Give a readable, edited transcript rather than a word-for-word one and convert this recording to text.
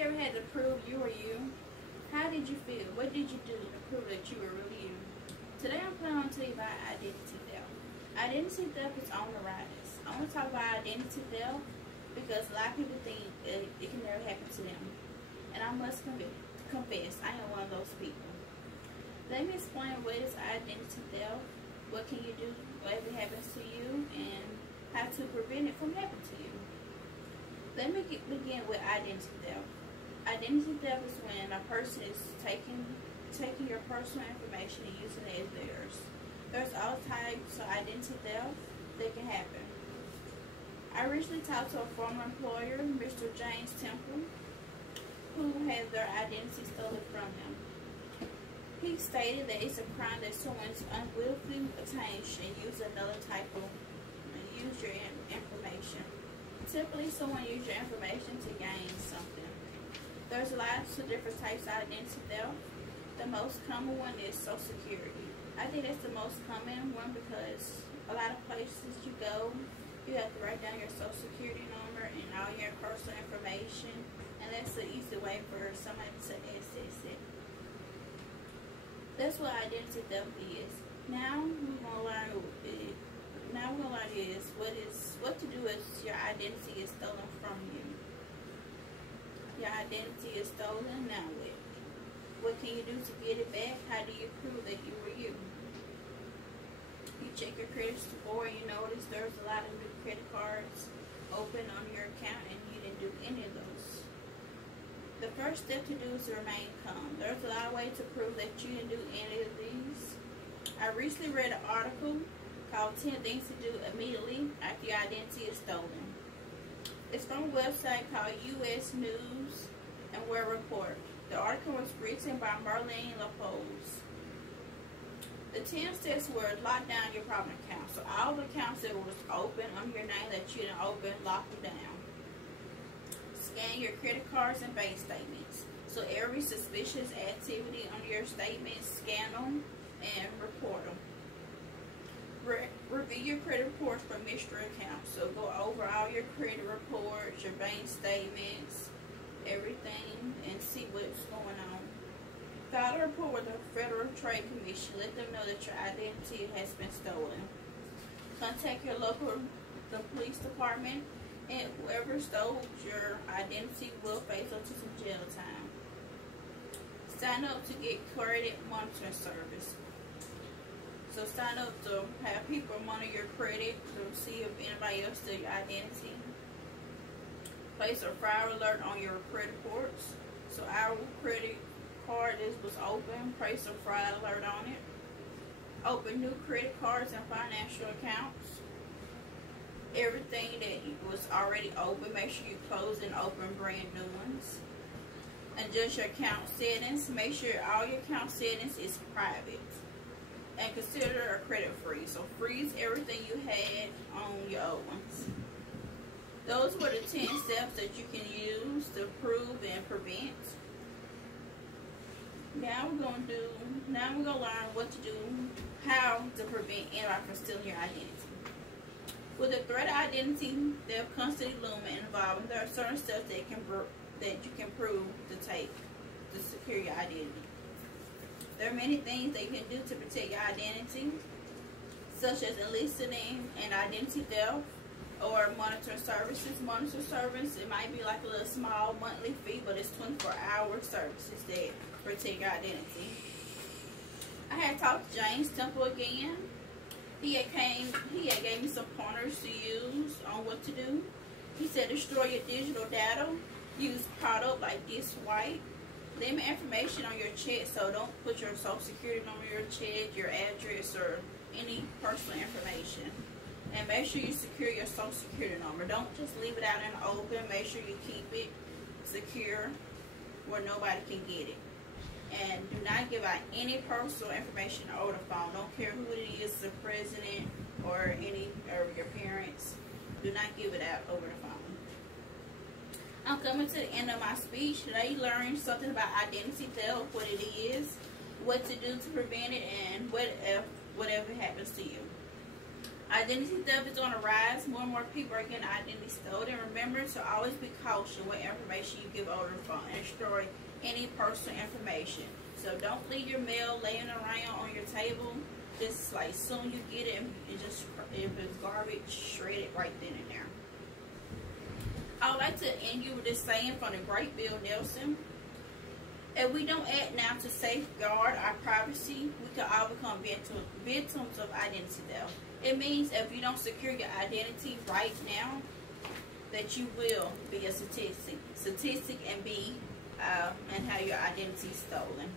you ever had to prove you were you? How did you feel? What did you do to prove that you were really you? Today I'm planning on telling you about identity theft. Identity theft is on the rise. I want to talk about identity theft because a lot of people think it can never happen to them. And I must confess, I am one of those people. Let me explain what is identity theft, what can you do if it happens to you, and how to prevent it from happening to you. Let me begin with identity theft. Identity theft is when a person is taking your personal information and using it as theirs. There's all types of identity theft that can happen. I recently talked to a former employer, Mr. James Temple, who had their identity stolen from him. He stated that it's a crime that someone unwillingly obtains and use another type of use your information. Typically, someone uses your information to gain something. There's lots of different types of identity theft. The most common one is Social Security. I think that's the most common one because a lot of places you go, you have to write down your Social Security number and all your personal information, and that's the easy way for somebody to access it. That's what identity theft is. Now we're gonna learn what to do if your identity is stolen from you. Your identity is stolen, now what? What can you do to get it back? How do you prove that you were you? You check your credit score and you notice there's a lot of new credit cards open on your account and you didn't do any of those. The first step to do is to remain calm. There's a lot of ways to prove that you didn't do any of these. I recently read an article called 10 Things to Do Immediately After Your Identity is Stolen. It's from a website called U.S. News and World Report. The article was written by Marlene LaPose. The 10 steps were lock down your problem accounts. So all the accounts that was open under your name that you didn't open, lock them down. Scan your credit cards and bank statements. So every suspicious activity on your statements, scan them and report them. Review your credit reports for mystery accounts. So go over all your credit reports, your bank statements, everything, and see what's going on. File a report with the Federal Trade Commission. Let them know that your identity has been stolen. Contact your local police department, and whoever stole your identity will face up to some jail time. Sign up to get credit monitoring service. So sign up to have people monitor your credit to see if anybody else stole your identity. Place a fraud alert on your credit reports. So our credit card was open, place a fraud alert on it. Open new credit cards and financial accounts. Everything that was already open, make sure you close and open brand new ones. Adjust your account settings. Make sure all your account settings is private. And consider a credit freeze. So freeze everything you had on your old ones. Those were the 10 steps that you can use to prove and prevent. Now we're gonna learn what to do, how to prevent anybody from stealing your identity. With the threat of identity theft constantly looming and evolving, there are certain steps that you can prove to take to secure your identity. There are many things that you can do to protect your identity, such as eliciting an identity theft or monitoring services. Monitoring service, it might be like a little small monthly fee, but it's 24-hour services that protect your identity. I had talked to James Temple again. He had gave me some pointers to use on what to do. He said destroy your digital data. Use product like this white. Limit information on your check, so don't put your Social Security number on your check, your address, or any personal information. And make sure you secure your Social Security number. Don't just leave it out in the open. Make sure you keep it secure where nobody can get it. And do not give out any personal information over the phone. Don't care who it is, the president or any of your parents. Do not give it out over the phone. I'm coming to the end of my speech. Today you learned something about identity theft, what it is, what to do to prevent it, and what if whatever happens to you. Identity theft is on the rise. More and more people are getting identity stolen. Remember to always be cautious what information you give over the phone and destroy any personal information. So don't leave your mail laying around on your table. Just like soon you get it, if it's garbage, shred it right then and there. I would like to end you with this saying from the great Bill Nelson. If we don't act now to safeguard our privacy, we can all become victims of identity theft. It means if you don't secure your identity right now, that you will be a statistic and have your identity stolen.